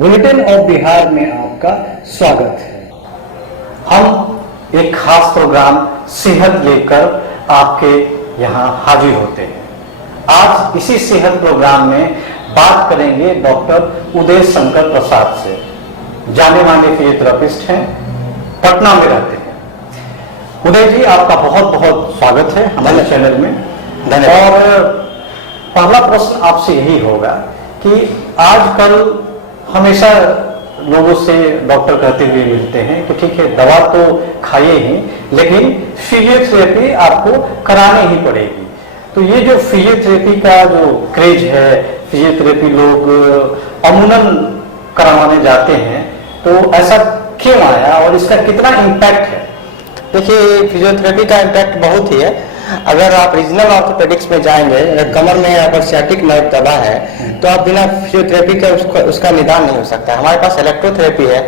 Bulletin of Bihar में आपका स्वागत है। हम एक खास प्रोग्राम सेहत लेकर आपके यहाँ हाजिर होते हैं। आज इसी सेहत प्रोग्राम में बात करेंगे डॉक्टर उदय शंकर प्रसाद से। जाने माने फिजियोथेरेपिस्ट हैं, पटना में रहते हैं। उदय जी, आपका बहुत बहुत स्वागत है हमारे चैनल में। धन्यवाद। और पहला प्रश्न आपसे यही होगा कि आजकल हमेशा लोगों से डॉक्टर कहते हुए मिलते हैं कि ठीक है, दवा तो खाइए ही, लेकिन फिजियोथेरेपी आपको करानी ही पड़ेगी। तो ये जो फिजियोथेरेपी का जो क्रेज है, फिजियोथेरेपी लोग अमूमन करवाने जाते हैं, तो ऐसा क्यों आया और इसका कितना इम्पैक्ट है? देखिए, फिजियोथेरेपी का इम्पैक्ट बहुत ही है। अगर आप रीजनल ऑर्थोपेडिक्स में जाएंगे, अगर कमर में अगर सियाटिक नर्व दबा है तो आप बिना फिजियोथेरेपी के उसका निदान नहीं हो सकता है। हमारे पास इलेक्ट्रोथेरेपी है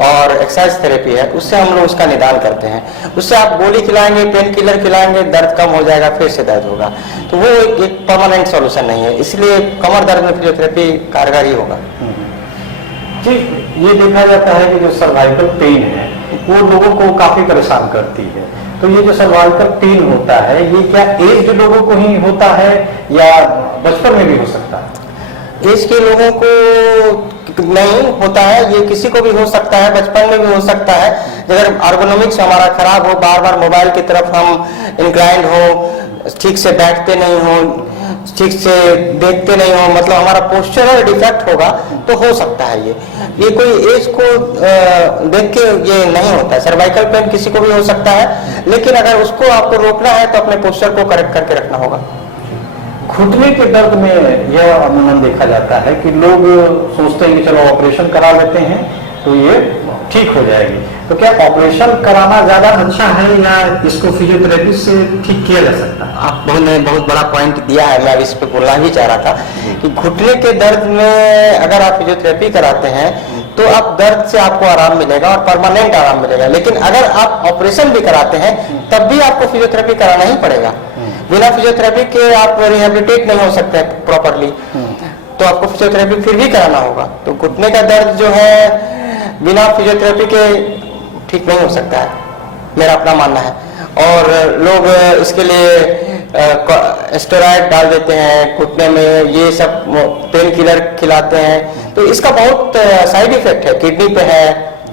और एक्सरसाइज थेरेपी है, उससे हम लोग उसका निदान करते हैं। उससे आप गोली खिलाएंगे, पेन किलर खिलाएंगे, दर्द कम हो जाएगा, फिर से दर्द होगा, तो वो एक परमानेंट सॉल्यूशन नहीं है। इसलिए कमर दर्द में फिजियोथेरेपी कारगर ही होगा। जी, ये देखा जाता है कि जो सर्वाइकल पेन है वो लोगों को काफी परेशान करती है। तो ये जो सर्वाइकल पेन होता है, ये क्या एज लोगों को ही होता है या बचपन में भी हो सकता है? एज के लोगों को नहीं होता है, ये किसी को भी हो सकता है, बचपन में भी हो सकता है। अगर एर्गोनॉमिक्स हमारा खराब हो, बार बार मोबाइल की तरफ हम इंक्लाइंड हो, ठीक से बैठते नहीं हो, ठीक से देखते नहीं हो, मतलब हमारा पोस्चरल डिफेक्ट होगा, तो हो सकता है। ये कोई एज को देख के ये नहीं होता है। सर्वाइकल पेन किसी को भी हो सकता है, लेकिन अगर उसको आपको रोकना है तो अपने पोस्चर को करेक्ट करके रखना होगा। घुटने के दर्द में यह अमूमन देखा जाता है कि लोग सोचते हैं कि चलो ऑपरेशन करा लेते हैं तो ये ठीक हो जाएगी। तो क्या ऑपरेशन कराना ज्यादा अच्छा है या इसको फिजियोथेरेपी से ठीक किया जा सकता है? आपने बहुत बड़ा पॉइंट दिया है, मैं इस पे बोलना ही चाह रहा था कि घुटने के दर्द में अगर आप फिजियोथेरेपी कराते हैं तो आप दर्द से आपको आराम मिलेगा और परमानेंट आराम मिलेगा। लेकिन अगर आप ऑपरेशन भी कराते हैं तब भी आपको फिजियोथेरेपी कराना ही पड़ेगा। बिना फिजियोथेरेपी के आप रिहेबिलिटेट नहीं हो सकते प्रॉपरली, तो आपको फिजियोथेरेपी फिर भी कराना होगा। तो घुटने का दर्द जो है बिना फिजियोथेरेपी के ठीक नहीं हो सकता है, मेरा अपना मानना है। और लोग इसके लिए स्टेरॉइड डाल देते हैं घुटने में, ये सब पेन किलर खिलाते हैं, तो इसका बहुत साइड इफेक्ट है। किडनी पे है,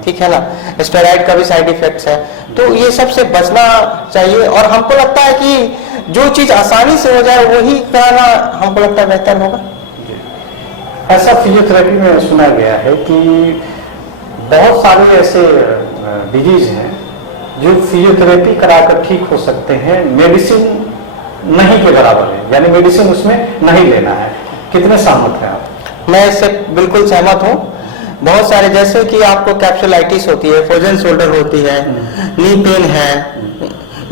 ठीक है ना, स्टेरॉइड का भी साइड इफेक्ट्स है। तो ये सब से बचना चाहिए। और हमको लगता है कि जो चीज आसानी से हो जाए वही कराना हमको लगता है बेहतर होगा। ऐसा फिजियोथेरेपी में सुना गया है कि बहुत सारे ऐसे डिजीज हैं जो फिजियोथेरेपी कराकर ठीक हो सकते हैं, मेडिसिन नहीं के बराबर है, यानी मेडिसिन उसमें नहीं लेना है। कितने सहमत हैं आप? मैं इससे बिल्कुल सहमत हूँ। बहुत सारे, जैसे कि आपको कैप्सुलाइटिस होती है, फ्रोजन शोल्डर होती है, नी पेन है,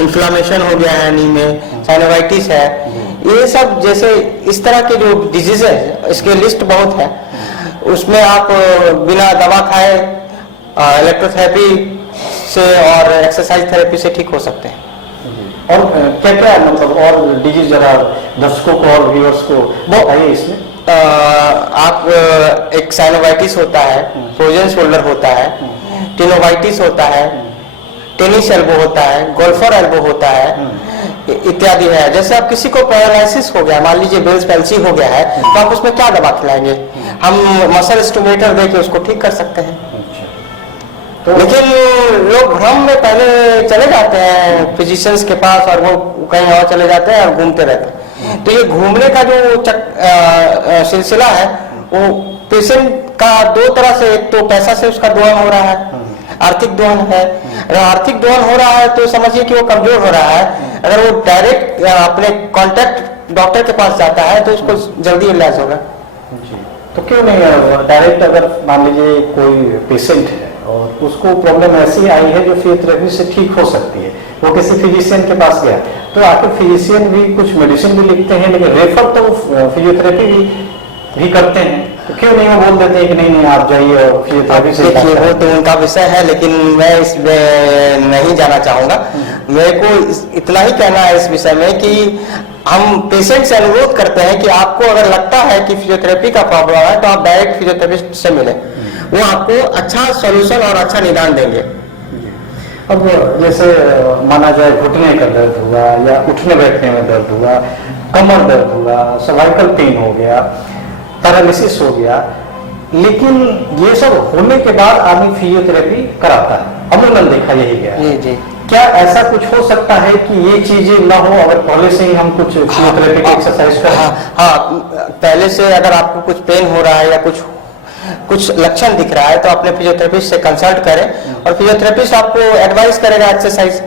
इन्फ्लामेशन हो गया है नी में, साइनोवाइटिस है, ये सब जैसे इस तरह के जो डिजीज है, इसके लिस्ट बहुत है। उसमें आप बिना दवा खाए इलेक्ट्रोथेरेपी से और एक्सरसाइज थेरेपी से ठीक हो सकते हैं। और क्या क्या मतलब और डिजीज जरा दर्शकों को और व्यूअर्स को बताइए इसमें। आप एक साइनोवाइटिस होता है, फ्रोजन शोल्डर होता है, टेनोवाइटिस होता है, टेनिस एल्बो होता है, गोल्फर एल्बो होता है, इत्यादि है। जैसे आप किसी को पैरालिसिस हो गया, मान लीजिए बेल्स पैल्सी हो गया है, तो आप उसमें क्या दवा खिलाएंगे? हम मसल स्टिमुलेटर देके उसको ठीक कर सकते हैं। तो लेकिन लोग भ्रम में पहले चले जाते हैं फिजिशियंस के पास और वो कहीं और चले जाते हैं और घूमते रहते हैं। तो ये घूमने का जो सिलसिला है वो पेशेंट का दो तरह से, एक तो पैसा से उसका दोहन हो रहा है, आर्थिक दोहन है। अगर आर्थिक दोहन हो रहा है तो समझिए कि वो कमजोर हो रहा है। अगर वो डायरेक्ट अपने कॉन्टैक्ट डॉक्टर के पास जाता है तो उसको जल्दी इलाज होगा। तो क्यों नहीं डायरेक्ट, अगर मान लीजिए कोई पेशेंट है और उसको प्रॉब्लम ऐसी आई है जो फिजियोथेरेपी से ठीक हो सकती है, वो किसी फिजिशियन के पास गया, तो आखिर फिजिशियन भी कुछ मेडिसिन भी लिखते हैं, लेकिन रेफर तो फिजियोथेरेपी भी करते हैं, तो क्यों नहीं वो बोल देते हैं कि नहीं आप जाइए और फिजियोथेरेपी से? देखिए, वो तो उनका विषय है, लेकिन मैं इसमें नहीं जाना चाहूंगा। मेरे को इतना ही कहना है इस विषय में कि हम पेशेंट से अनुरोध करते हैं कि आपको अगर लगता है कि फिजियोथेरेपी का प्रॉब्लम है तो आप डायरेक्ट फिजियोथेरेपिस्ट से मिलें। वो आपको अच्छा सॉल्यूशन और अच्छा निदान देंगे। अब जैसे माना जाए घुटने का दर्द हुआ या उठने बैठने में दर्द हुआ, कमर दर्द हुआ, सर्वाइकल पेन हो गया, पैरालिसिस हो गया, लेकिन ये सब होने के बाद आदमी फिजियोथेरेपी कराता है, अमूमन देखा यही गया है। जी जी। क्या ऐसा कुछ हो सकता है कि ये चीजें ना हो अगर पहले से ही हम कुछ फिजियोथेरेपी की एक्सरसाइज करें? हाँ, पहले से अगर आपको कुछ पेन हो रहा है या कुछ लक्षण दिख रहा है तो अपने फिजियोथेरेपिस्ट से कंसल्ट करें और फिजियोथेरेपिस्ट आपको एडवाइस करेगा एक्सरसाइज,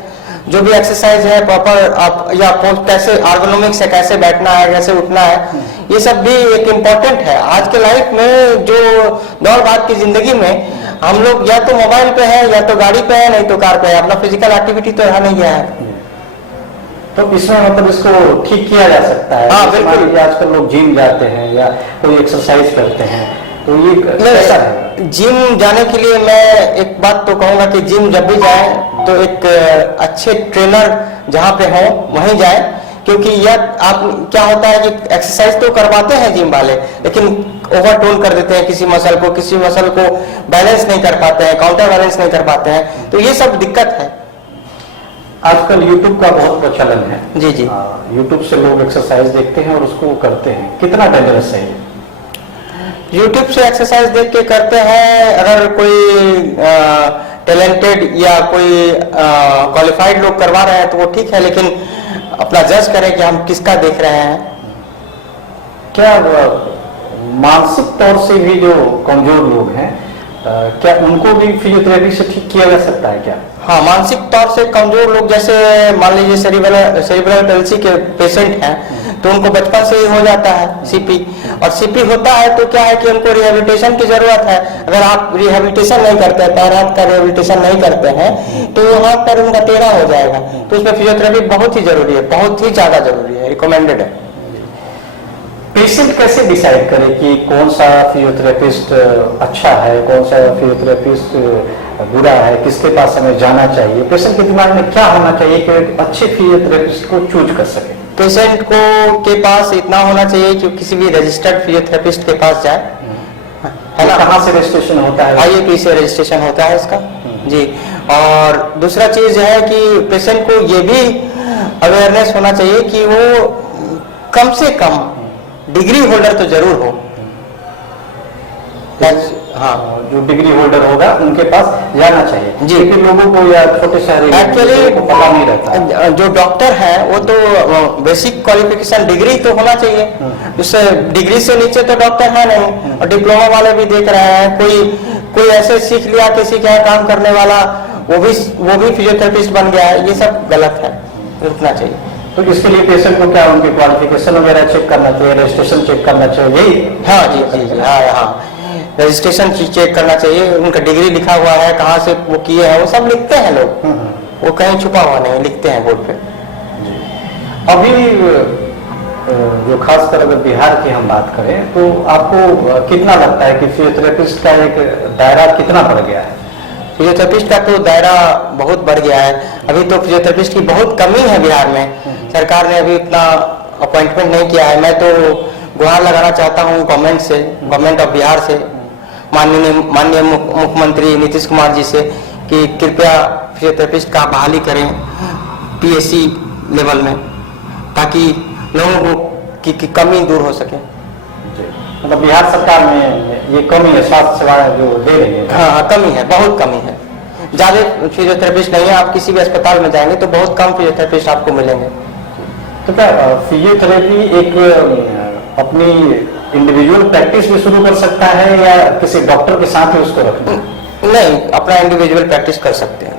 जो भी एक्सरसाइज है प्रॉपर आप या कैसे एर्गोनॉमिक्स है, कैसे बैठना है, कैसे उठना है, ये सब भी एक इम्पोर्टेंट है। आज के लाइफ में जो दौड़ भाग की जिंदगी में हम लोग या तो मोबाइल पे है या तो गाड़ी पे है, नहीं तो कार पे है, अपना फिजिकल एक्टिविटी तो रहा नहीं है। तो इसमें मतलब इसको ठीक किया जा सकता है? हाँ बिल्कुल। आजकल लोग जिम जाते हैं या कोई एक्सरसाइज करते हैं, तो ये कैसा है? जिम जाने के लिए मैं एक बात तो कहूंगा कि जिम जब भी जाए तो एक अच्छे ट्रेनर जहाँ पे हो वहीं जाए, क्योंकि यह आप क्या होता है कि एक्सरसाइज तो करवाते हैं जिम वाले, लेकिन ओवरटोन कर देते हैं किसी मसल को बैलेंस नहीं कर पाते हैं, काउंटर बैलेंस नहीं कर पाते हैं, तो ये सब दिक्कत है। आजकल YouTube का बहुत प्रचलन है। जी जी। YouTube से लोग एक्सरसाइज देखते हैं और उसको करते हैं, कितना डेंजरस है ये? YouTube से एक्सरसाइज देख के करते हैं, अगर कोई टैलेंटेड या कोई क्वालिफाइड लोग करवा रहे हैं तो वो ठीक है, लेकिन अपना जज करें कि हम किसका देख रहे हैं। क्या मानसिक तौर से भी जो कमजोर लोग हैं, क्या उनको भी फिजियोथेरेपी से ठीक किया जा सकता है क्या? हाँ, मानसिक तौर से कमजोर लोग, जैसे मान लीजिए सेरिब्रल पैल्सी के पेशेंट हैं तो उनको बचपन से ही हो जाता है सीपी, और सीपी होता है तो क्या है कि उनको रिहेबिलिटेशन की जरूरत है। अगर आप रिहेबिलिटेशन नहीं करते हैं, पैर हाथ का रिहेबिलिटेशन नहीं करते हैं तो हाथ पैर उनका टेढ़ा हो जाएगा, तो उसमें फिजियोथेरेपी बहुत ही जरूरी है, बहुत ही ज्यादा जरूरी है, रिकमेंडेड है। पेशेंट कैसे डिसाइड करे कि कौन सा फिजियोथेरेपिस्ट अच्छा है, कौन सा फिजियोथेरेपिस्ट बुरा है, किसके पास हमें जाना चाहिए? पेशेंट के दिमाग में क्या होना चाहिए कि एक अच्छे फिजियोथेरेपिस्ट को चूज कर सके? पेशेंट को के पास इतना होना चाहिए कि किसी भी रजिस्टर्ड फिजियोथेरेपिस्ट के पास जाए, है ना। कहाँ से रजिस्ट्रेशन होता है? IAP से रजिस्ट्रेशन होता है इसका जी। और दूसरा चीज है कि पेशेंट को ये भी अवेयरनेस होना चाहिए कि वो कम से कम डिग्री होल्डर तो जरूर हो। हाँ, जो डिग्री होल्डर होगा उनके पास जाना चाहिए जी। क्योंकि लोगों को या छोटे शहरी एक्चुअली को पता नहीं रहता। जो डॉक्टर है वो तो बेसिक क्वालिफिकेशन डिग्री तो होना चाहिए, उससे डिग्री से नीचे तो डॉक्टर है नहीं। और डिप्लोमा वाले भी देख रहे हैं, कोई ऐसे सीख लिया किसी का काम करने वाला वो भी फिजियोथेरेपिस्ट बन गया है, ये सब गलत है, रुकना चाहिए। तो इसके लिए पेशेंट को क्या उनकी क्वालिफिकेशन वगैरह चेक करना चाहिए, रजिस्ट्रेशन चेक करना चाहिए, यही? हाँ जी जी जी, हाँ, रजिस्ट्रेशन चेक करना चाहिए, उनका डिग्री लिखा हुआ है, कहाँ से वो किए हैं, वो सब लिखते हैं लोग, वो कहीं छुपा हुआ नहीं, लिखते हैं बोर्ड पे। अभी जो खासकर अगर बिहार की हम बात करें तो आपको कितना लगता है कि फिजियोथेरेपिस्ट का एक दायरा कितना बढ़ गया है? फिजियोथेरेपिस्ट का तो दायरा बहुत बढ़ गया है। अभी तो फिजियोथेरेपिस्ट की बहुत कमी है बिहार में, सरकार ने अभी इतना अपॉइंटमेंट नहीं किया है। मैं तो गुहार लगाना चाहता हूँ गवर्नमेंट ऑफ बिहार से, माननीय मुख्यमंत्री नीतीश कुमार जी से, कि कृपया फिजियोथेरेपिस्ट का बहाली करें PSC लेवल में, ताकि लोगों की कमी दूर हो सके। मतलब बिहार सरकार में ये कमी है, स्वास्थ्य सेवाएं जो दे रही है? हाँ, कमी है, बहुत कमी है, ज्यादा फिजियोथेरेपिस्ट नहीं है। आप किसी भी अस्पताल में जाएंगे तो बहुत कम फिजियोथेरेपिस्ट आपको मिलेंगे। तो क्या फिजियोथेरेपी एक अपनी इंडिविजुअल प्रैक्टिस भी शुरू कर सकता है या किसी डॉक्टर के साथ ही उसको रखना? नहीं, अपना इंडिविजुअल प्रैक्टिस कर सकते हैं।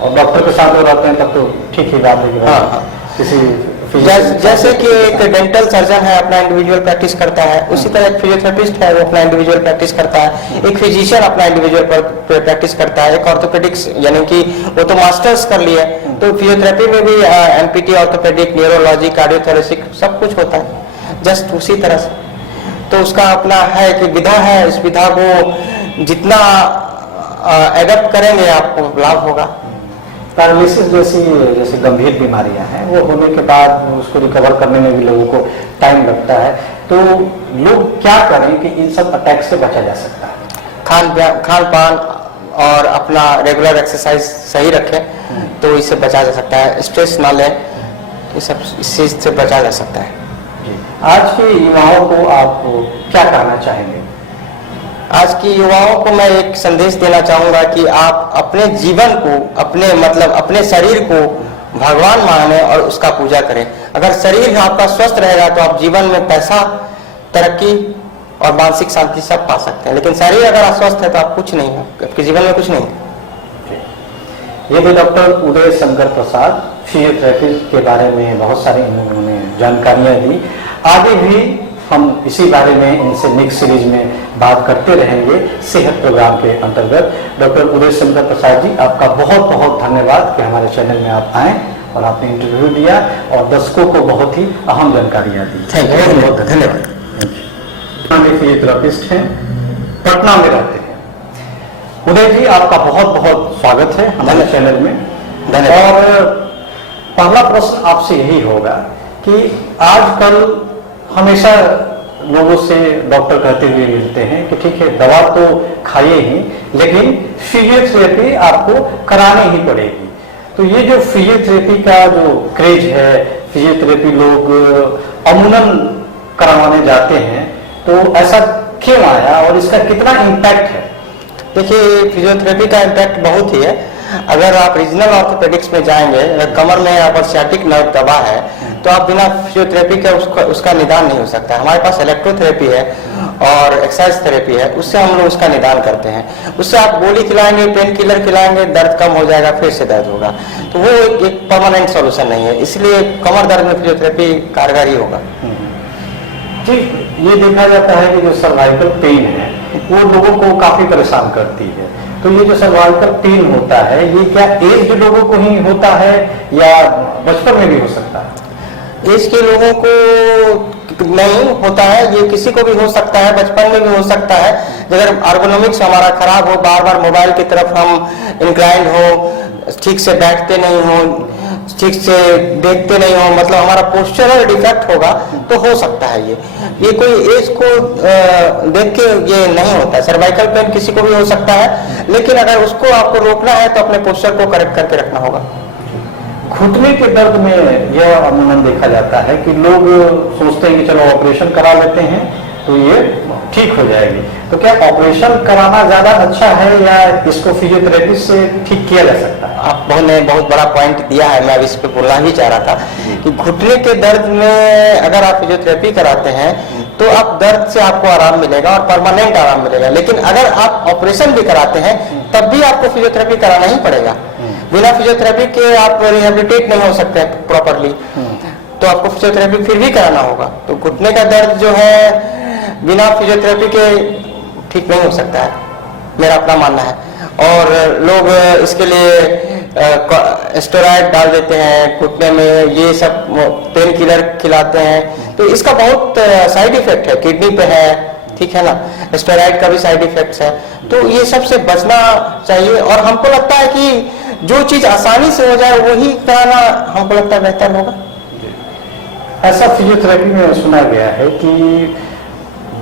और डॉक्टर के साथ रहते हैं तब तो ठीक ही बात है कि हाँ, किसी जैसे कि एक डेंटल सर्जन है अपना इंडिविजुअल प्रैक्टिस करता है, उसी तरह एक फिजियोथेरेपिस्ट है वो अपना इंडिविजुअल प्रैक्टिस करता है, एक फिजिशियन अपना इंडिविजुअल प्रैक्टिस करता है, एक ऑर्थोपेडिक्स यानी कि वो तो मास्टर्स कर लिए, तो फिजियोथेरेपी में भी MPT, ऑर्थोपेडिक, न्यूरोलॉजी, कार्डियोथोरेसिक सब कुछ होता है जस्ट उसी तरह से। तो उसका अपना है कि विधा है, इस विधा को जितना एडप्ट करेंगे आपको लाभ होगा। पैरालिसिस जैसी गंभीर बीमारियां हैं, वो होने के बाद उसको रिकवर करने में भी लोगों को टाइम लगता है, तो लोग क्या करें कि इन सब अटैक से बचा जा सकता है? खान पान और अपना रेगुलर एक्सरसाइज सही रखें तो इससे बचा जा सकता है। स्ट्रेस ना लें, ये सब इस चीज से बचा जा सकता है। आज के युवाओं को आप क्या कहना चाहेंगे? आज की युवाओं को मैं एक संदेश देना चाहूंगा कि आप अपने जीवन को, अपने शरीर को भगवान माने और उसका पूजा करें। अगर शरीर आपका स्वस्थ रहेगा तो आप जीवन में पैसा, तरक्की और मानसिक शांति सब पा सकते हैं। लेकिन शरीर अगर अस्वस्थ है तो आप कुछ नहीं है, आपके जीवन में कुछ नहीं है। ये भी डॉक्टर उदय शंकर प्रसाद फिजियोथेरेपी के बारे में बहुत सारी इन्होंने जानकारियां दी। आगे भी हम इसी बारे में इनसे नेक्स्ट सीरीज में बात करते रहेंगे सेहत प्रोग्राम के अंतर्गत। डॉक्टर उदय शंकर प्रसाद जी, आपका बहुत बहुत धन्यवाद कि हमारे चैनल में आप आए और आपने इंटरव्यू दिया और दर्शकों को बहुत ही अहम जानकारियां दी। थैंक यू, बहुत बहुत धन्यवाद। फिजियोथेरेपिस्ट हैं, पटना में रहते हैं। उदय जी, आपका बहुत बहुत स्वागत है हमारे चैनल में। धन्यवाद। और पहला प्रश्न आपसे यही होगा कि आजकल हमेशा लोगों से डॉक्टर कहते हुए मिलते हैं कि ठीक है, दवा तो खाइए ही, लेकिन फिजियोथेरेपी आपको करानी ही पड़ेगी। तो ये जो फिजियोथेरेपी का जो क्रेज है, फिजियोथेरेपी लोग अमूमन करवाने जाते हैं, तो ऐसा क्यों आया और इसका कितना इम्पैक्ट है? देखिए, फिजियोथेरेपी का इम्पैक्ट बहुत ही है। अगर आप रीजनल ऑर्थोपेडिक्स में जाएंगे, अगर कमर में यहाँ पर सियाटिक नर्व दबा है तो आप बिना फिजियोथेरेपी के उसका निदान नहीं हो सकता। हमारे पास इलेक्ट्रोथेरेपी है और एक्सरसाइज थेरेपी है, उससे हम लोग उसका निदान करते हैं। उससे आप गोली खिलाएंगे, पेन किलर खिलाएंगे, दर्द कम हो जाएगा, फिर से दर्द होगा, तो वो एक परमानेंट सॉल्यूशन नहीं है। इसलिए कमर दर्द में फिजियोथेरेपी कारगर ही होगा। ठीक, ये देखा जाता है कि जो सर्वाइकल पेन है वो लोगों को काफी परेशान करती है। तो ये जो सर्वाइकल पेन होता है, ये क्या एज लोगों को ही होता है या बचपन में भी हो सकता है? एज के लोगों को नहीं होता है, ये किसी को भी हो सकता है, बचपन में भी हो सकता है। अगर एर्गोनॉमिक्स हमारा खराब हो, बार बार मोबाइल की तरफ हम इंक्लाइंड हो, ठीक से बैठते नहीं हो, ठीक से देखते नहीं हो, मतलब हमारा पोस्चरल डिफेक्ट होगा तो हो सकता है। ये कोई एज को देख के ये नहीं होता। सर्वाइकल पेन किसी को भी हो सकता है, लेकिन अगर उसको आपको रोकना है तो अपने पोस्चर को करेक्ट करके रखना होगा। घुटने के दर्द में यह अमूमन देखा जाता है कि लोग सोचते हैं कि चलो ऑपरेशन करा लेते हैं तो ये ठीक हो जाएगी। तो क्या ऑपरेशन कराना ज्यादा अच्छा है या इसको फिजियोथेरेपी से ठीक किया जा सकता है? आपने बहुत बड़ा पॉइंट दिया है, मैं अब इस पे बोलना ही चाह रहा था कि घुटने के दर्द में अगर आप फिजियोथेरेपी कराते हैं तो आप दर्द से आपको आराम मिलेगा और परमानेंट आराम मिलेगा। लेकिन अगर आप ऑपरेशन भी कराते हैं तब भी आपको फिजियोथेरेपी कराना ही पड़ेगा। बिना फिजियोथेरेपी के आप रिहेबिलिटेट नहीं हो सकते प्रॉपरली, तो आपको फिजियोथेरेपी फिर भी कराना होगा। तो घुटने का दर्द जो है बिना फिजियोथेरेपी के ठीक नहीं हो सकता है, मेरा अपना मानना है। और लोग इसके लिए स्टेरॉइड डाल देते हैं घुटने में, ये सब पेन किलर खिलाते हैं, तो इसका बहुत साइड इफेक्ट है। किडनी पे है, ठीक है ना, स्टेरॉइड का भी साइड इफेक्ट्स है। तो ये सब से बचना चाहिए और हमको लगता है कि जो चीज आसानी से हो जाए वही कराना हमको लगता है बेहतर होगा। ऐसा फिजियोथेरेपी में सुना गया है कि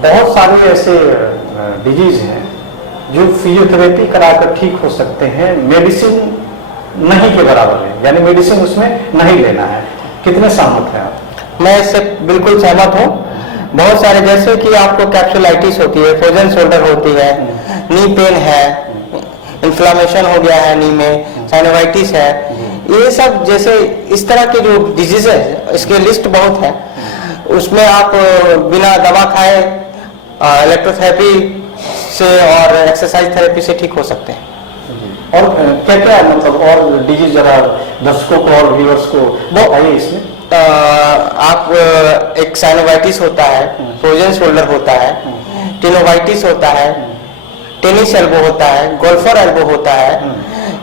बहुत सारे ऐसे डिजीज हैं जो फिजियोथेरेपी कराकर ठीक हो सकते हैं, मेडिसिन नहीं के बराबर है, यानी मेडिसिन उसमें नहीं लेना है। कितने सहमत हैं आप? मैं इससे बिल्कुल सहमत हूँ। बहुत सारे, जैसे कि आपको कैप्सुलाइटिस होती है, फ्रोजन शोल्डर होती है, नी पेन है, इन्फ्लामेशन हो गया है नी में, साइनोवाइटिस है, ये सब जैसे इस तरह के जो डिजीज है, इसके लिस्ट बहुत है। उसमें आप बिना दवा खाए इलेक्ट्रोथेरेपी से और एक्सरसाइज थेरेपी से ठीक हो सकते हैं। और क्या क्या मतलब और डिजीज जरा दर्शकों को और व्यूअर्स को बताइए इसमें। आप एक साइनोवाइटिस होता है, फ्रोजन शोल्डर होता है, टेनोवाइटिस होता है, टेनिस एल्बो होता है, गोल्फर एल्बो होता है,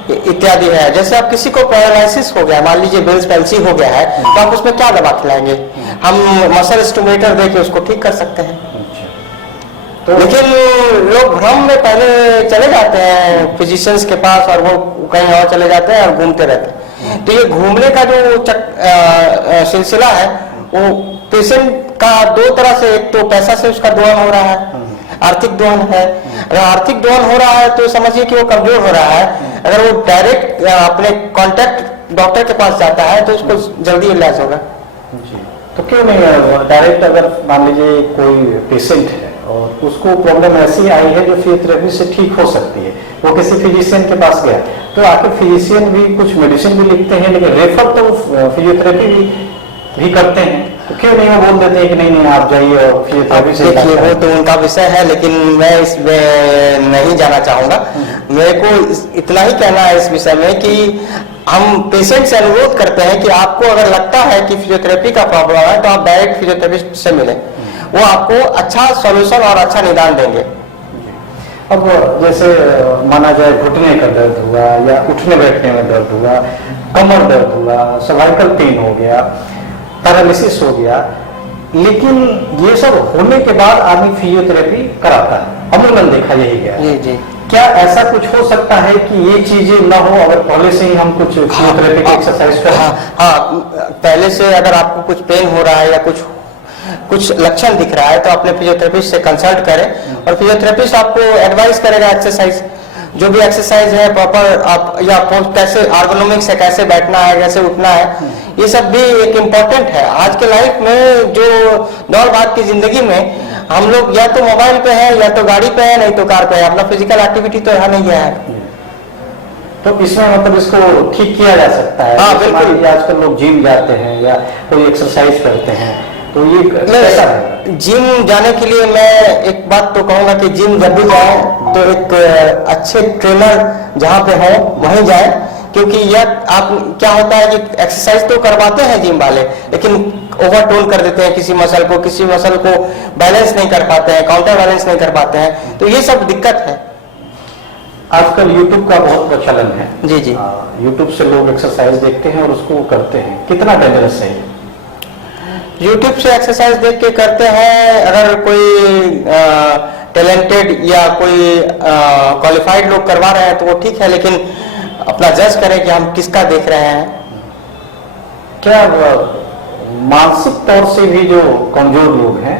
इत्यादि है। जैसे आप किसी को पैरालिसिस हो गया, मान लीजिए बेल्स पैल्सी हो गया है, तो आप उसमें क्या दवा खिलाएंगे? हम मसल स्टिमुलेटर देके उसको ठीक कर सकते हैं। तो लेकिन लोग भ्रम में पहले चले जाते हैं फिजिशियंस के पास और वो कहीं और चले जाते हैं और घूमते रहते हैं। तो ये घूमने का जो सिलसिला है वो पेशेंट का दो तरह से, एक तो पैसा से उसका दोहन हो रहा है आर्थिक दोहन है। अगर आर्थिक दोहन हो रहा है तो समझिए कि वो कमजोर हो रहा है। अगर वो डायरेक्ट अपने कॉन्टैक्ट डॉक्टर के पास जाता है तो उसको जल्दी इलाज होगा। जी, तो क्यों नहीं डायरेक्ट, अगर मान लीजिए कोई पेशेंट है और उसको प्रॉब्लम ऐसी आई है जो फिजियोथेरेपी से ठीक हो सकती है, वो किसी फिजिशियन के पास गया, तो आके फिजिशियन भी कुछ मेडिसिन भी लिखते हैं, लेकिन रेफर तो फिजियोथेरेपी भी करते हैं, तो क्यों नहीं वो बोल देते हैं कि नहीं नहीं आप जाइए और फिजियोथेरेपी से देखिए वो तो उनका विषय है, लेकिन मैं इसमें नहीं जाना चाहूंगा। मेरे को इतना ही कहना है इस विषय में कि हम पेशेंट से अनुरोध करते हैं कि आपको अगर लगता है कि फिजियोथेरेपी का प्रॉब्लम है तो आप डायरेक्ट फिजियोथेरेपिस्ट से मिलें, वो आपको अच्छा सॉल्यूशन और अच्छा निदान देंगे। अब जैसे माना जाए घुटने का दर्द हुआ या उठने बैठने में दर्द हुआ, कमर दर्द हुआ, सर्वाइकल पेन हो गया, पैरालिसिस हो गया, लेकिन ये सब होने के बाद आदमी फिजियोथेरेपी कराता है, अमूमन देखा यही गया है। जी। क्या ऐसा कुछ हो सकता है कि ये चीजें ना हो अगर पहले से ही हम कुछ फिजियोथेरेपी की एक्सरसाइज करें? हाँ, पहले से अगर आपको कुछ पेन हो रहा है या कुछ लक्षण दिख रहा है तो अपने फिजियोथेरेपिस्ट से कंसल्ट करें और फिजियोथेरेपिस्ट आपको एडवाइस करेगा एक्सरसाइज, जो भी एक्सरसाइज है प्रॉपर आप या कैसे एर्गोनॉमिक्स है, कैसे बैठना है, कैसे उठना है, ये सब भी एक इम्पोर्टेंट है। आज के लाइफ में जो दौड़ भाग की जिंदगी में हम लोग या तो मोबाइल पे है या तो गाड़ी पे है, नहीं तो कार पे है, अपना फिजिकल एक्टिविटी तो यहाँ नहीं है। तो इसमें मतलब इसको ठीक किया जा सकता है? हाँ बिल्कुल। आजकल लोग जिम जाते हैं या कोई एक्सरसाइज करते हैं, तो ये कैसा है? जिम जाने के लिए मैं एक बात तो कहूंगा कि जिम जब भी जाए तो एक अच्छे ट्रेनर जहाँ पे हो वहीं जाए, क्योंकि यह आप क्या होता है कि एक्सरसाइज तो करवाते हैं जिम वाले, लेकिन ओवरटोन कर देते हैं किसी मसल को बैलेंस नहीं कर पाते हैं, काउंटर बैलेंस नहीं कर पाते हैं, तो ये सब दिक्कत है। आजकल YouTube का बहुत प्रचलन है। जी। YouTube से लोग एक्सरसाइज देखते हैं और उसको करते हैं, कितना डेंजरस है ये? YouTube से एक्सरसाइज देख के करते हैं, अगर कोई टैलेंटेड या कोई क्वालिफाइड लोग करवा रहे हैं तो वो ठीक है, लेकिन अपना जज करें कि हम किसका देख रहे हैं। क्या मानसिक तौर से भी जो कमजोर लोग हैं,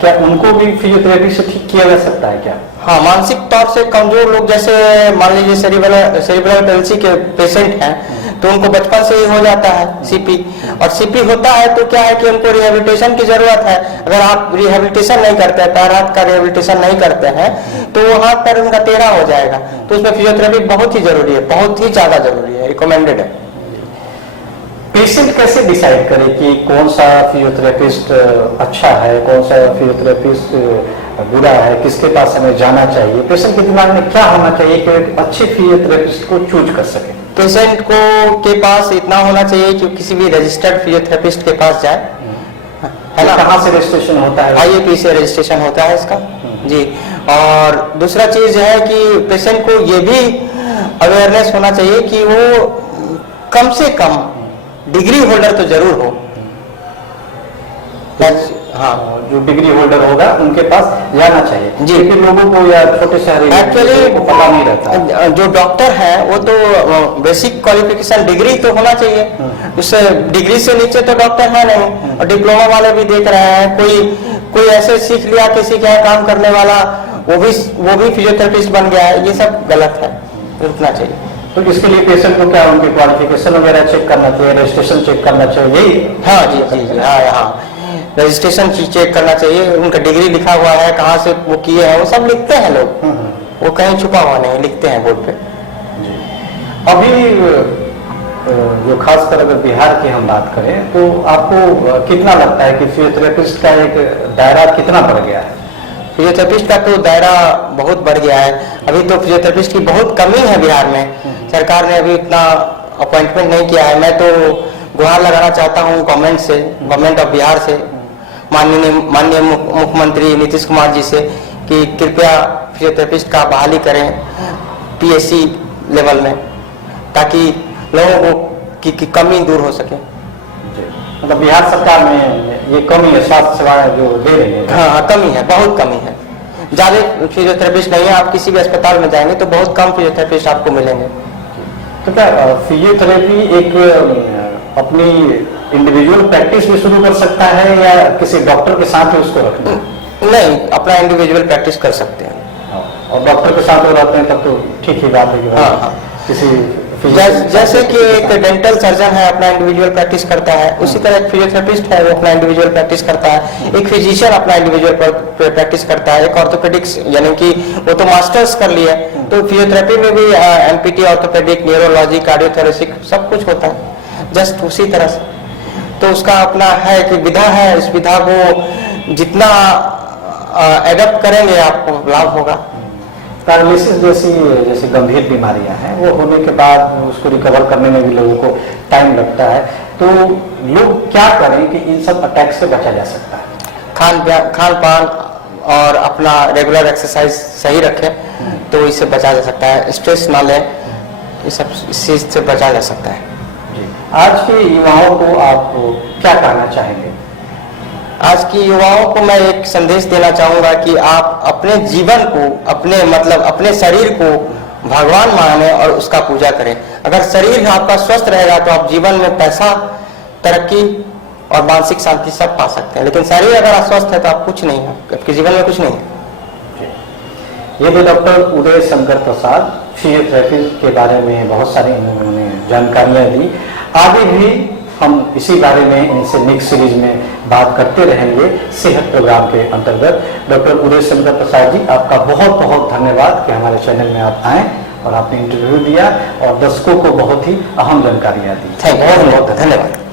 क्या उनको भी फिजियोथेरेपी से ठीक किया जा सकता है क्या? हाँ, मानसिक तौर से कमजोर लोग, जैसे मान लीजिए सेरिब्रल पैल्सी के पेशेंट हैं तो उनको बचपन से ही हो जाता है सीपी, और सीपी होता है तो क्या है कि उनको रिहेबिलिटेशन की जरूरत है। अगर आप रिहेबिलिटेशन नहीं करते हैं, पैर हाथ का रिहेबिलिटेशन नहीं करते हैं तो वो हाथ पैर उनका टेढ़ा हो जाएगा, तो उसमें फिजियोथेरेपी बहुत ही जरूरी है, बहुत ही ज्यादा जरूरी है, रिकमेंडेड है। पेशेंट कैसे डिसाइड करे कि कौन सा फिजियोथेरेपिस्ट अच्छा है, कौन सा फिजियोथेरेपिस्ट बुरा है, किसके पास हमें जाना चाहिए? पेशेंट के दिमाग में क्या होना चाहिए कि एक अच्छे फिजियोथेरेपिस्ट को चूज कर सके? पेशेंट को के पास इतना होना चाहिए कि किसी भी रजिस्टर्ड फिजियोथेरेपिस्ट के पास जाए, है ना। कहाँ से रजिस्ट्रेशन होता है? IAP से रजिस्ट्रेशन होता है इसका जी। और दूसरा चीज है कि पेशेंट को ये भी अवेयरनेस होना चाहिए कि वो कम से कम डिग्री होल्डर तो जरूर हो। हाँ, जो डिग्री होल्डर होगा उनके पास जाना चाहिए जी। क्योंकि लोगों को या छोटे शहरी एक्चुअली को पता नहीं रहता। जो डॉक्टर है वो तो बेसिक क्वालिफिकेशन डिग्री तो होना चाहिए, उससे डिग्री से नीचे तो डॉक्टर है नहीं। और डिप्लोमा वाले भी देख रहे हैं, कोई ऐसे सीख लिया किसी के यहाँ काम करने वाला, वो भी फिजियोथेरेपिस्ट बन गया है, ये सब गलत है, रुकना चाहिए। तो इसके लिए पेशेंट को क्या उनकी क्वालिफिकेशन वगैरह चेक करना चाहिए, रजिस्ट्रेशन चेक करना चाहिए, यही? हाँ जी, हाँ, रजिस्ट्रेशन चेक करना चाहिए, उनका डिग्री लिखा हुआ है, कहाँ से वो किए हैं, वो सब लिखते हैं लोग, वो कहीं छुपा हुआ नहीं, लिखते हैं बोर्ड पे। अभी जो खासकर अगर बिहार की हम बात करें तो आपको कितना लगता है कि फिजियोथेरेपिस्ट का एक दायरा कितना बढ़ गया है? फिजियोथेरेपिस्ट का तो दायरा बहुत बढ़ गया है। अभी तो फिजियोथेरेपिस्ट की बहुत कमी है बिहार में, सरकार ने अभी इतना अपॉइंटमेंट नहीं किया है। मैं तो गुहार लगाना चाहता हूँ गवर्नमेंट ऑफ बिहार से, माननीय मुख्यमंत्री नीतीश कुमार जी से, कि कृपया फिजियोथेरेपिस्ट का बहाली करें PSC लेवल में, ताकि लोगों को की कमी दूर हो सके। मतलब बिहार सरकार में ये कमी है, स्वास्थ्य सेवाएं जो दे रही है? हाँ, कमी है, बहुत कमी है, ज्यादा फिजियोथेरेपिस्ट नहीं है। आप किसी भी अस्पताल में जाएंगे तो बहुत कम फिजियोथेरेपिस्ट आपको मिलेंगे। तो क्या फिजियोथेरेपी एक अपनी इंडिविजुअल प्रैक्टिस भी शुरू कर सकता है या किसी डॉक्टर के साथ ही उसको रखना? नहीं, अपना इंडिविजुअल प्रैक्टिस कर सकते हैं। और डॉक्टर के साथ वो रहते हैं तब तो ठीक ही बात है कि भाई हाँ, हाँ। किसी जैसे कि एक डेंटल सर्जन है अपना इंडिविजुअल प्रैक्टिस करता है, उसी तरह एक फिजियोथेरेपिस्ट है वो अपना इंडिविजुअल प्रैक्टिस करता है, एक फिजिशियन अपना इंडिविजुअल प्रैक्टिस करता है, एक ऑर्थोपेडिक्स यानी कि वो तो मास्टर्स कर लिया, तो फिजियोथेरेपी में भी एमपीटी, ऑर्थोपेडिक, न्यूरोलॉजी, कार्डियोथोरेसिक सब कुछ होता है जस्ट उसी तरह से। तो उसका अपना है कि विधा है, इस विधा को जितना एडप्ट करेंगे आपको लाभ होगा। पैरालिसिस जैसी गंभीर बीमारियां हैं, वो होने के बाद उसको रिकवर करने में भी लोगों को टाइम लगता है, तो लोग क्या करें कि इन सब अटैक से बचा जा सकता है? खान पान और अपना रेगुलर एक्सरसाइज सही रखें तो इससे बचा जा सकता है। स्ट्रेस ना लें, ये सब इस चीज से बचा जा सकता है। जी। आज के युवाओं को आप क्या कहना चाहेंगे? आज की युवाओं को मैं एक संदेश देना चाहूंगा कि आप अपने जीवन को, अपने शरीर को भगवान माने और उसका पूजा करें। अगर शरीर आपका स्वस्थ रहेगा तो आप जीवन में पैसा, तरक्की और मानसिक शांति सब पा सकते हैं, लेकिन शरीर अगर अस्वस्थ है तो आप कुछ नहीं है, आपके जीवन में कुछ नहीं है। ये भी डॉक्टर उदय शंकर प्रसाद फिजियोथेरेपी के बारे में बहुत सारी उन्होंने जानकारियां दी। आगे भी हम इसी बारे में इनसे नेक्स्ट सीरीज में बात करते रहेंगे सेहत प्रोग्राम के अंतर्गत। डॉक्टर उदय शंकर प्रसाद जी, आपका बहुत बहुत धन्यवाद कि हमारे चैनल में आप आए और आपने इंटरव्यू दिया और दर्शकों को बहुत ही अहम जानकारियां दी। बहुत बहुत धन्यवाद।